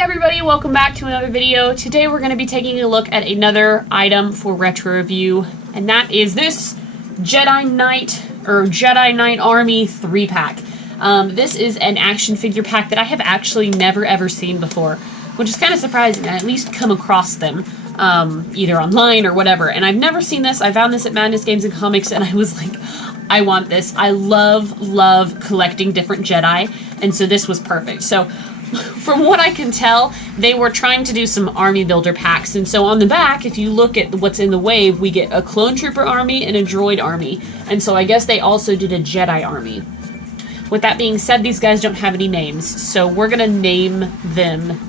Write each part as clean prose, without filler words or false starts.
everybody, welcome back to another video. Today we're going to be taking a look at another item for retro review, and that is this Jedi Knight Army 3-pack. This is an action figure pack that I have actually never ever seen before, which is kind of surprising. I at least come across them either online or whatever, and I've never seen this. I found this at Madness Games and Comics, and I was like, I want this. I love collecting different Jedi, and so this was perfect. So from what I can tell, they were trying to do some army builder packs, and so on the back, if you look at what's in the wave, we get a clone trooper army and a droid army, and so I guess they also did a Jedi army. With that being said, these guys don't have any names, so we're gonna name them.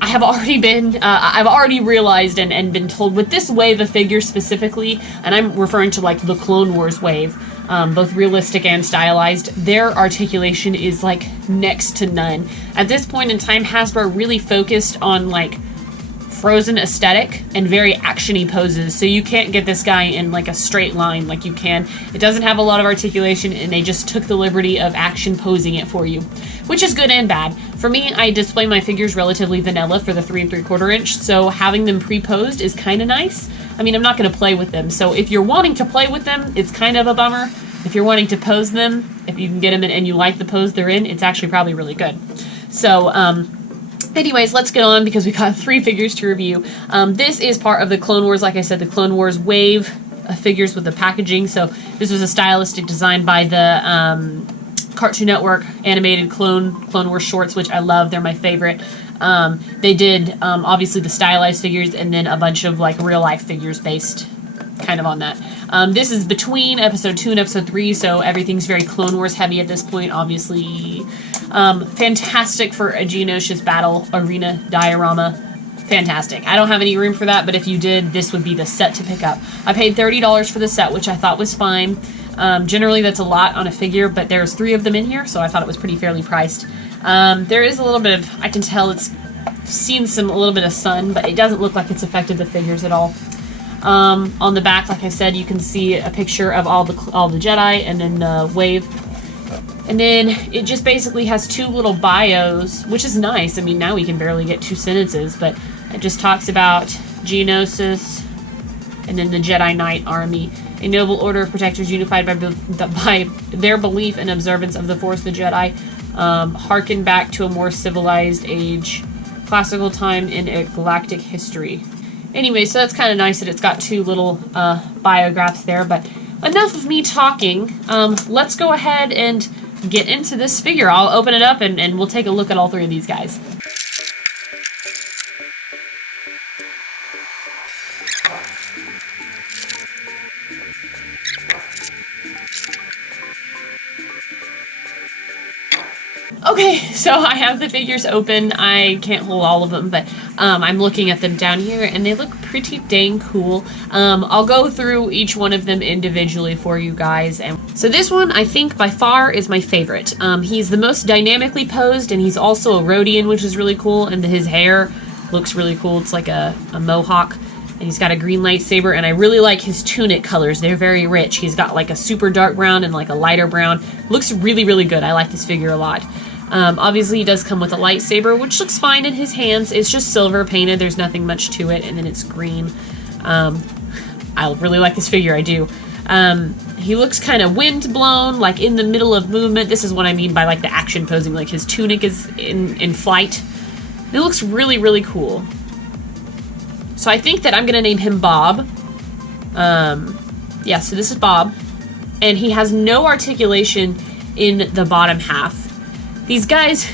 I've already realized and been told with this wave of figures specifically, and I'm referring to like the Clone Wars wave, both realistic and stylized, their articulation is like next to none. At this point in time, Hasbro really focused on like Frozen aesthetic and very action-y poses, so you can't get this guy in like a straight line like you can. It doesn't have a lot of articulation, and they just took the liberty of action posing it for you, which is good and bad. For me, I display my figures relatively vanilla for the 3 3/4 inch, so having them pre-posed is kind of nice. I mean, I'm not going to play with them, so if you're wanting to play with them, it's kind of a bummer. If you're wanting to pose them, if you can get them in and you like the pose they're in, it's actually probably really good. So, anyways, let's get on because we got 3 figures to review. This is part of the Clone Wars, like I said, the Clone Wars wave figures with the packaging. So this was a stylistic design by the Cartoon Network animated Clone Wars shorts, which I love. They're my favorite. They did obviously the stylized figures and then a bunch of like real life figures based kind of on that. This is between episode 2 and episode 3, so everything's very Clone Wars heavy at this point, obviously. Fantastic for a Geonosis battle arena diorama. Fantastic. I don't have any room for that, but if you did, this would be the set to pick up. I paid $30 for the set, which I thought was fine. Generally, that's a lot on a figure, but there's 3 of them in here, so I thought it was pretty fairly priced. There is a little bit of, I can tell it's seen a little bit of sun, but it doesn't look like it's affected the figures at all. On the back, like I said, you can see a picture of all the Jedi and then the wave. And then it just basically has 2 little bios, which is nice. I mean, now we can barely get 2 sentences, but it just talks about Geonosis and then the Jedi Knight Army, a noble order of protectors unified by their belief and observance of the Force, the Jedi, harken back to a more civilized age, classical time in galactic history. Anyway, so that's kind of nice that it's got 2 little biographs there, but enough of me talking. Let's go ahead and get into this figure. I'll open it up and we'll take a look at all 3 of these guys. Okay, so I have the figures open. I can't hold all of them, but I'm looking at them down here, and they look pretty dang cool. I'll go through each one of them individually for you guys. And so this one, I think, by far is my favorite. He's the most dynamically posed, and he's also a Rodian, which is really cool, and his hair looks really cool. It's like a mohawk, and he's got a green lightsaber, and I really like his tunic colors. They're very rich. He's got like a super dark brown and like a lighter brown. Looks really good. I like this figure a lot. Obviously, he does come with a lightsaber, which looks fine in his hands. It's just silver painted. There's nothing much to it, and then it's green. I really like this figure. I do. He looks kind of wind blown, like in the middle of movement. This is what I mean by like the action posing. Like his tunic is in flight. It looks really cool. So I think that I'm gonna name him Bob. Yeah, so this is Bob, and he has no articulation in the bottom half. These guys,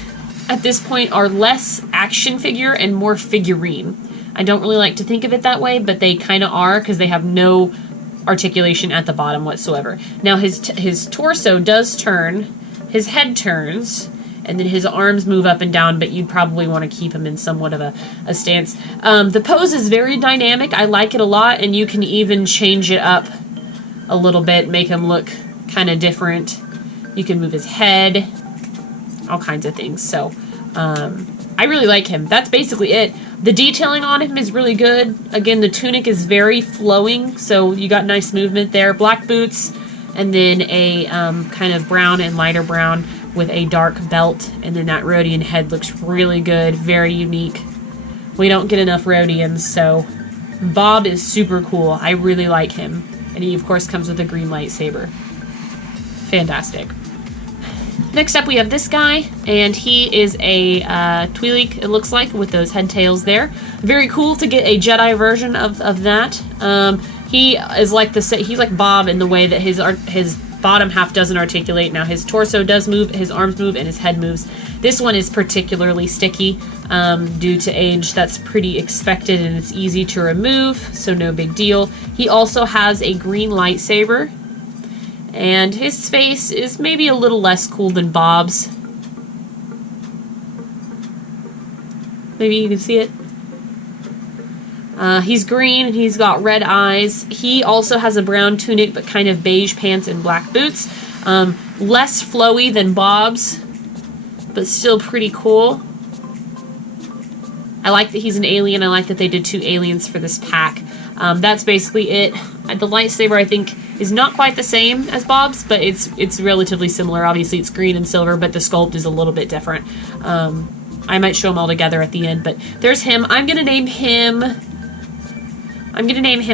at this point, are less action figure and more figurine. I don't really like to think of it that way, but they kind of are because they have no articulation at the bottom whatsoever. Now, his torso does turn, his head turns, and then his arms move up and down, but you'd probably want to keep him in somewhat of a stance. The pose is very dynamic. I like it a lot, and you can even change it up a little bit, make him look kind of different. You can move his head, all kinds of things. So I really like him. That's basically it. The detailing on him is really good. Again, the tunic is very flowing, so you got nice movement there. Black boots, and then a kind of brown and lighter brown with a dark belt, and then that Rodian head looks really good, very unique. We don't get enough Rodians, so Bob is super cool. I really like him. And he, of course, comes with a green lightsaber. Fantastic. Next up, we have this guy, and he is a Twi'lek, it looks like, with those head tails there. Very cool to get a Jedi version of that. He is like he's like Bob in the way that his bottom half doesn't articulate. Now his torso does move, his arms move, and his head moves. This one is particularly sticky due to age. That's pretty expected, and it's easy to remove, so no big deal. He also has a green lightsaber, and his face is maybe a little less cool than Bob's. Maybe you can see it. He's green, and he's got red eyes. He also has a brown tunic, but kind of beige pants and black boots. Less flowy than Bob's, but still pretty cool. I like that he's an alien. I like that they did 2 aliens for this pack. That's basically it. The lightsaber, I think, is not quite the same as Bob's, but it's relatively similar. Obviously, it's green and silver, but the sculpt is a little bit different. I might show them all together at the end, but there's him. I'm gonna name him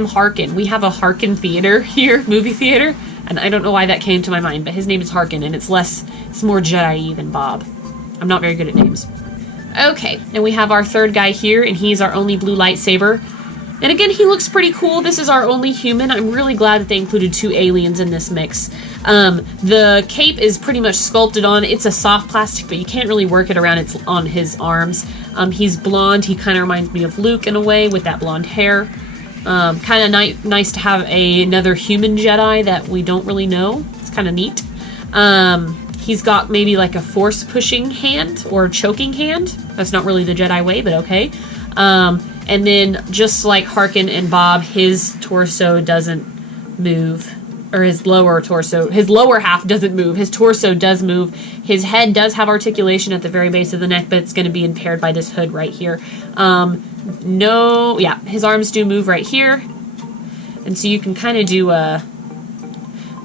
Harkin. We have a Harkin theater here, movie theater, and I don't know why that came to my mind, but his name is Harkin, and it's more Jedi-y than Bob. I'm not very good at names. Okay, and we have our third guy here, and he's our only blue lightsaber. And again, he looks pretty cool. This is our only human. I'm really glad that they included 2 aliens in this mix. The cape is pretty much sculpted on. It's a soft plastic, but you can't really work it around. It's on his arms. He's blonde. He kind of reminds me of Luke in a way with that blonde hair. Kind of nice to have another human Jedi that we don't really know. It's kind of neat. He's got maybe like a force pushing hand or choking hand. That's not really the Jedi way, but okay. And then just like Harkin and Bob, his torso doesn't move, or his lower half doesn't move. His torso does move. His head does have articulation at the very base of the neck, but it's going to be impaired by this hood right here. His arms do move right here. And so you can kind of do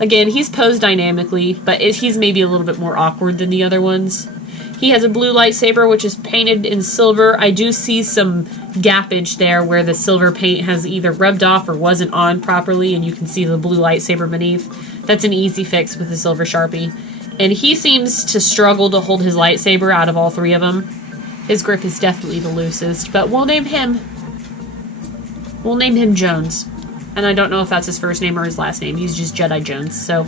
again, he's posed dynamically, but he's maybe a little bit more awkward than the other ones. He has a blue lightsaber, which is painted in silver. I do see some gappage there where the silver paint has either rubbed off or wasn't on properly, and you can see the blue lightsaber beneath. That's an easy fix with a silver Sharpie. And he seems to struggle to hold his lightsaber out of all 3 of them. His grip is definitely the loosest, but we'll name him Jones. And I don't know if that's his first name or his last name. He's just Jedi Jones. So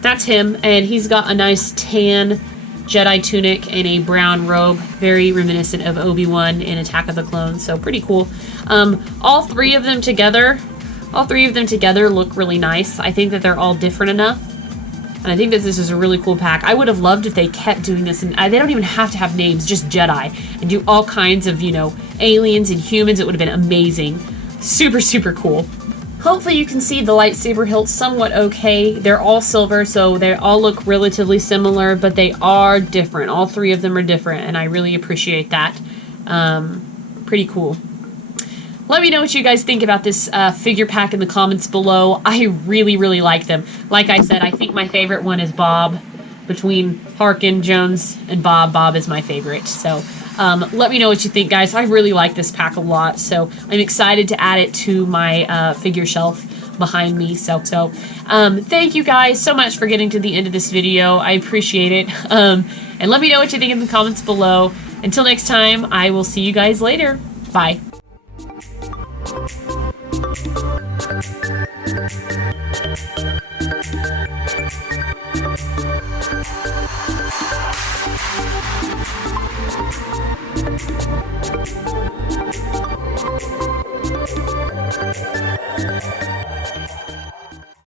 that's him, and he's got a nice tan Jedi tunic and a brown robe, very reminiscent of Obi-Wan in Attack of the Clones, so pretty cool. All three of them together look really nice. I think that they're all different enough, and I think that this is a really cool pack. I would have loved if they kept doing this, and they don't even have to have names, just Jedi, and do all kinds of, aliens and humans. It would have been amazing. Super, super cool. Hopefully you can see the lightsaber hilt somewhat okay. They're all silver, so they all look relatively similar, but they are different. All 3 of them are different, and I really appreciate that. Pretty cool. Let me know what you guys think about this figure pack in the comments below. I really, really like them. Like I said, I think my favorite one is Bob. Between Harkin, Jones, and Bob, Bob is my favorite. So let me know what you think, guys. I really like this pack a lot, so I'm excited to add it to my figure shelf behind me. So thank you guys so much for getting to the end of this video. I appreciate it. And let me know what you think in the comments below. Until next time, I will see you guys later. Bye.